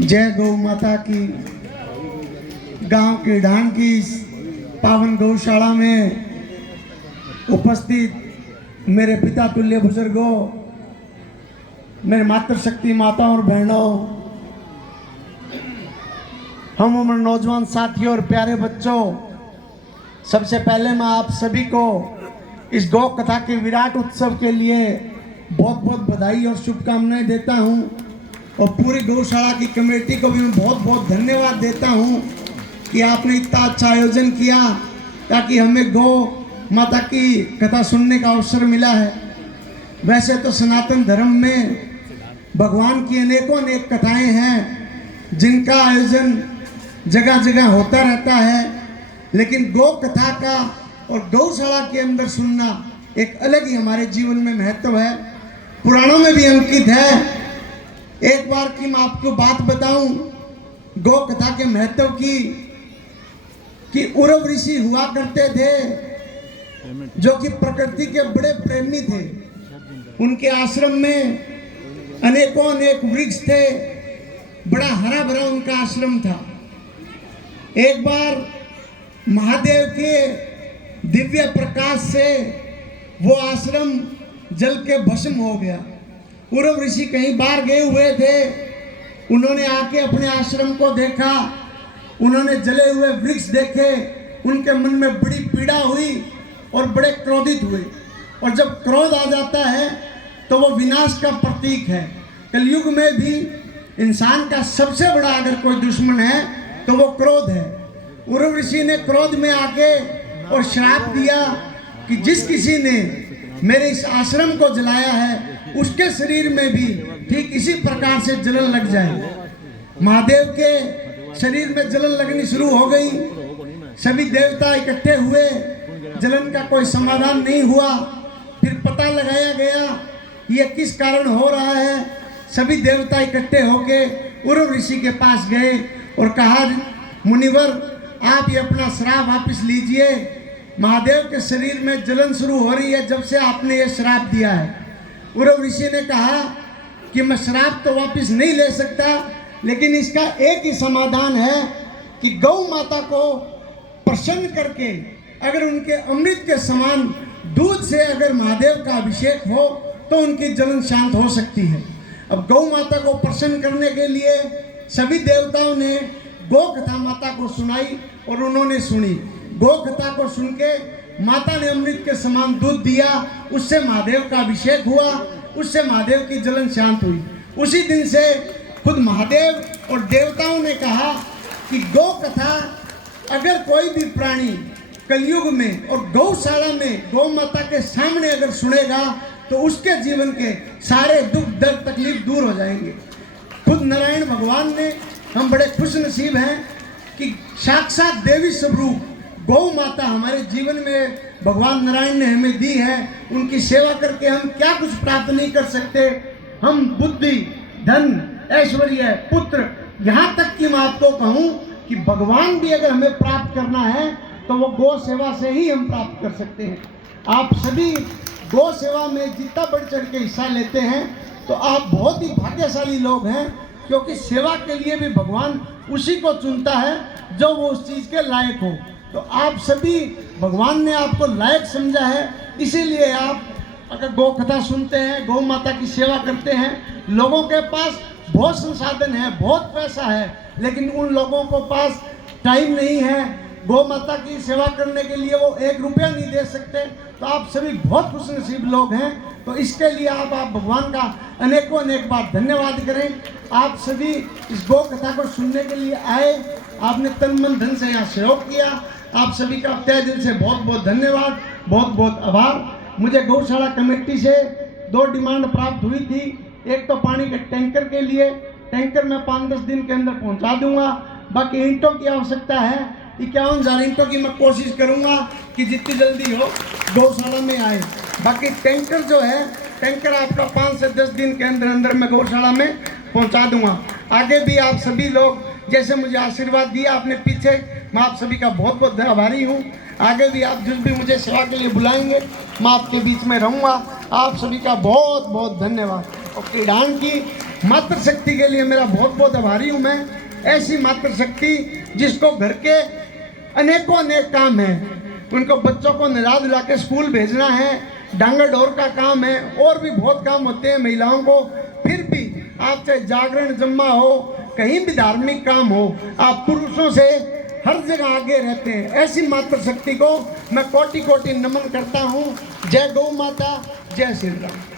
जय गौ माता की। गांव की ढांग की इस पावन गौशाला में उपस्थित मेरे पिता तुल्य बुजुर्गों, मेरे मातृशक्ति माताओं और बहनों, हम उम्र नौजवान साथियों और प्यारे बच्चों, सबसे पहले मैं आप सभी को इस गौ कथा के विराट उत्सव के लिए बहुत बहुत बधाई और शुभकामनाएं देता हूं। और पूरी गौशाला की कमेटी को भी मैं बहुत बहुत धन्यवाद देता हूं कि आपने इतना अच्छा आयोजन किया ताकि हमें गौ माता की कथा सुनने का अवसर मिला है। वैसे तो सनातन धर्म में भगवान की अनेकों अनेक कथाएं हैं जिनका आयोजन जगह जगह होता रहता है, लेकिन गौ कथा का और गौशाला के अंदर सुनना एक अलग ही हमारे जीवन में महत्व है। पुराणों में भी अंकित है। एक बार की मैं आपको बात बताऊं गौ कथा के महत्व की, कि उरव ऋषि हुआ करते थे जो कि प्रकृति के बड़े प्रेमी थे। उनके आश्रम में अनेकों अनेक वृक्ष थे, बड़ा हरा भरा उनका आश्रम था। एक बार महादेव के दिव्य प्रकाश से वो आश्रम जल के भस्म हो गया। उरव ऋषि कहीं बाहर गए हुए थे, उन्होंने आके अपने आश्रम को देखा, उन्होंने जले हुए वृक्ष देखे, उनके मन में बड़ी पीड़ा हुई और बड़े क्रोधित हुए। और जब क्रोध आ जाता है तो वो विनाश का प्रतीक है। कलयुग में भी इंसान का सबसे बड़ा अगर कोई दुश्मन है तो वो क्रोध है। उरव ऋषि ने क्रोध में आके और श्राप दिया कि जिस किसी ने मेरे इस आश्रम को जलाया है उसके शरीर में भी ठीक इसी प्रकार से जलन लग जाए। महादेव के शरीर में जलन लगनी शुरू हो गई। सभी देवता इकट्ठे हुए, जलन का कोई समाधान नहीं हुआ। फिर पता लगाया गया ये किस कारण हो रहा है। सभी देवता इकट्ठे होके उरव ऋषि के पास गए और कहा, मुनिवर आप ये अपना श्राप वापस लीजिए। महादेव के शरीर में जलन शुरू हो रही है जब से आपने ये श्राप दिया है। उरव ऋषि ने कहा कि मैं श्राप तो वापस नहीं ले सकता, लेकिन इसका एक ही समाधान है कि गौ माता को प्रसन्न करके अगर उनके अमृत के समान दूध से अगर महादेव का अभिषेक हो तो उनकी जलन शांत हो सकती है। अब गौ माता को प्रसन्न करने के लिए सभी देवताओं ने गौ कथा माता को सुनाई और उन्होंने सुनी। गौ कथा को सुन के माता ने अमृत के समान दूध दिया, उससे महादेव का अभिषेक हुआ, उससे महादेव की जलन शांत हुई। उसी दिन से खुद महादेव और देवताओं ने कहा कि गौ कथा अगर कोई भी प्राणी कलयुग में और गौशाला में गौ माता के सामने अगर सुनेगा तो उसके जीवन के सारे दुख दर्द तकलीफ दूर हो जाएंगे। खुद नारायण भगवान ने, हम बड़े खुश नसीब हैं कि साक्षात देवी स्वरूप गौ माता हमारे जीवन में भगवान नारायण ने हमें दी है। उनकी सेवा करके हम क्या कुछ प्राप्त नहीं कर सकते। हम बुद्धि, धन, ऐश्वर्य, पुत्र, यहाँ तक कि मैं आपको कहूँ कि भगवान भी अगर हमें प्राप्त करना है तो वो गौ सेवा से ही हम प्राप्त कर सकते हैं। आप सभी गौ सेवा में जितना बढ़ चढ़ के हिस्सा लेते हैं तो आप बहुत ही भाग्यशाली लोग हैं, क्योंकि सेवा के लिए भी भगवान उसी को चुनता है जो वो उस चीज़ के लायक हो। तो आप सभी, भगवान ने आपको लायक समझा है, इसीलिए आप अगर गौ कथा सुनते हैं, गौ माता की सेवा करते हैं। लोगों के पास बहुत संसाधन है, बहुत पैसा है, लेकिन उन लोगों को पास टाइम नहीं है। गौ माता की सेवा करने के लिए वो 1 रुपया नहीं दे सकते। तो आप सभी बहुत खुशनसीब लोग हैं। तो इसके लिए आप भगवान का अनेकों अनेक बार धन्यवाद करें। आप सभी इस गौ कथा को सुनने के लिए आए, आपने तन मन धन से यहाँ सहयोग किया। आप सभी का तहे दिल से बहुत बहुत धन्यवाद, बहुत बहुत आभार। मुझे गौशाला कमेटी से 2 डिमांड प्राप्त हुई थी। एक तो पानी के टैंकर के लिए, टैंकर मैं 5-10 दिन के अंदर पहुंचा दूंगा। बाकी ईंटों की आवश्यकता है, 51,000 ईंटों की मैं कोशिश करूंगा कि जितनी जल्दी हो गौशाला में आए। बाकी टैंकर जो है, टैंकर आपका 5 से 10 दिन के अंदर अंदर मैं गौशाला में पहुंचा दूंगा। आगे भी आप सभी लोग जैसे मुझे आशीर्वाद दिया आपने पीछे, मैं आप सभी का बहुत बहुत आभारी हूँ। आगे भी आप जिस भी मुझे सेवा के लिए बुलाएंगे मैं आपके बीच में रहूँगा। आप सभी का बहुत बहुत धन्यवाद। और क्रीडान की मातृशक्ति के लिए मेरा बहुत बहुत आभारी हूँ मैं। ऐसी मातृशक्ति जिसको घर के अनेकों अनेक काम है, उनको बच्चों को नहला धुला के स्कूल भेजना है, डांगर डोर का काम है, और भी बहुत काम होते हैं महिलाओं को। फिर भी आप चाहे जागरण जम्मा हो, कहीं भी धार्मिक काम हो, आप पुरुषों से हर जगह आगे रहते हैं। ऐसी मातृशक्ति को मैं कोटि कोटि नमन करता हूँ। जय गौ माता, जय श्री राम।